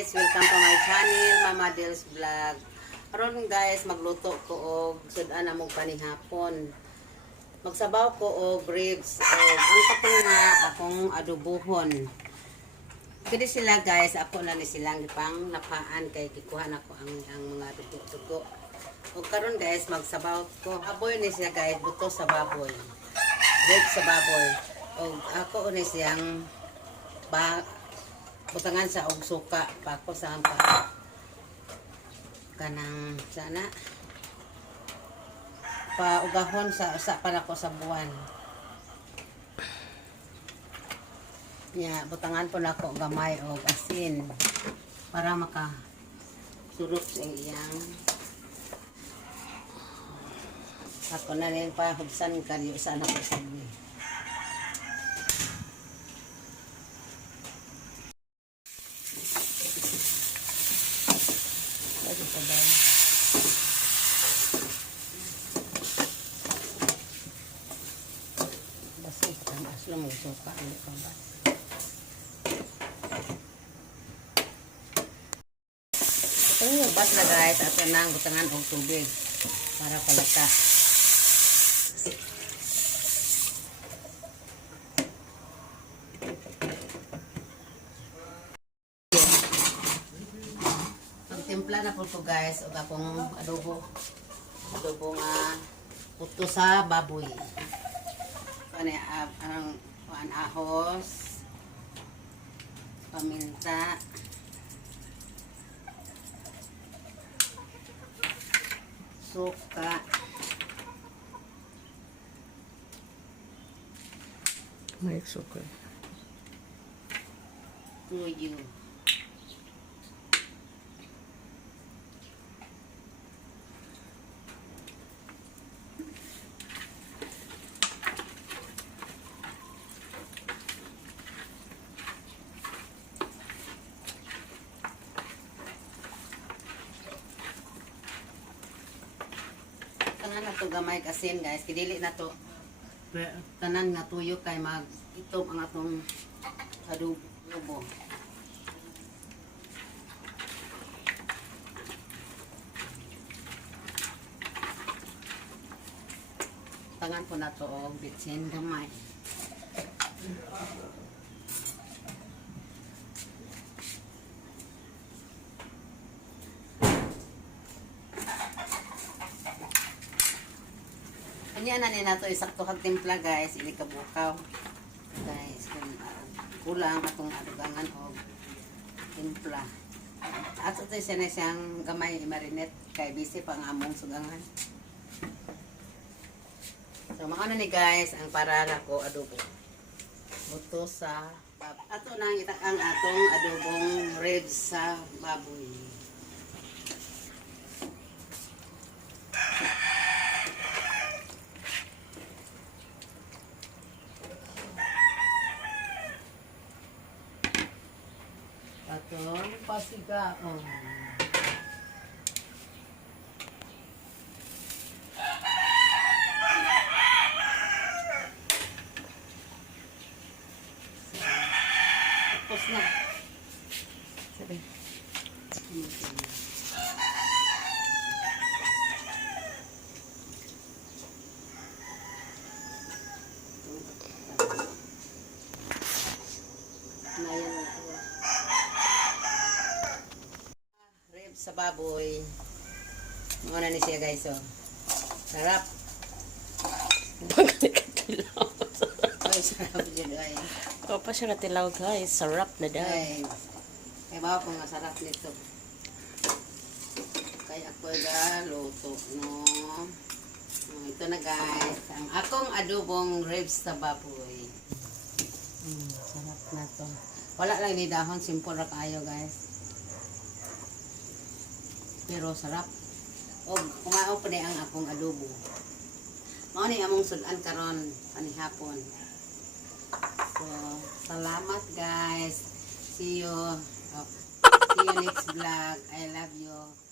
guys, welcome to my channel, Mama Dels Vlog. Karon guys, magluto ko og sudan na mong panihapon. Magsabaw ko og ribs og ang katong nga akong adobohon. Kini sila guys, ako na ni silang pang napaan kay kikuha na ko ang mga dugo-dugo. Og karon guys, magsabaw ko. Baboy ni siya guys, buto sa baboy. Ribs sa baboy. Og ako ni siyang butangan sa og suka pa ko sa kanang sana pa ugahon sa para ko sa buwan ya butangan po nako gamay og asin para maka surot sa iyang ako na rin pa hubsan kanyo sana ko sa aslo mo suka ano pa ba ito yung bat na guys at nang butangan og tubig para palata pagtimpla na po ko guys og akong adobo nga puto sa baboy ang ahos, paminta, suka, may suka, tuyo, tanan na to gamay kasin guys kidili na to tanan nga tuyo kay mag itom ang atong adobo tangan po na to og bitsin gamay kanya na nila to isakto kag timpla guys ili kabukaw guys kung kulang atong adugangan og timpla at ito siya na siyang gamay marinate kay busy pang among sugangan so mauna ni guys ang para nako adobo buto sa ato nang ang atong adobong ribs sa baboy. Atong pasigaon. Tapos na. Sabi. Sa baboy. Muna ni siya guys oh. Sarap. Pagkakatilaw. Ay, sarap dyan ay. O pa siya katilaw guys. Sarap na daw. Ay, kaya ba kung masarap nito. Kaya ako luto no. Ito na guys. Ang akong adobong ribs sa baboy. Sarap na to. Wala lang ni dahon. Simple ra kayo guys. Pero sarap. O kumao pa ang akong adobo. Mao ni among sudan karon panihapon. So, salamat guys. See you next vlog. I love you.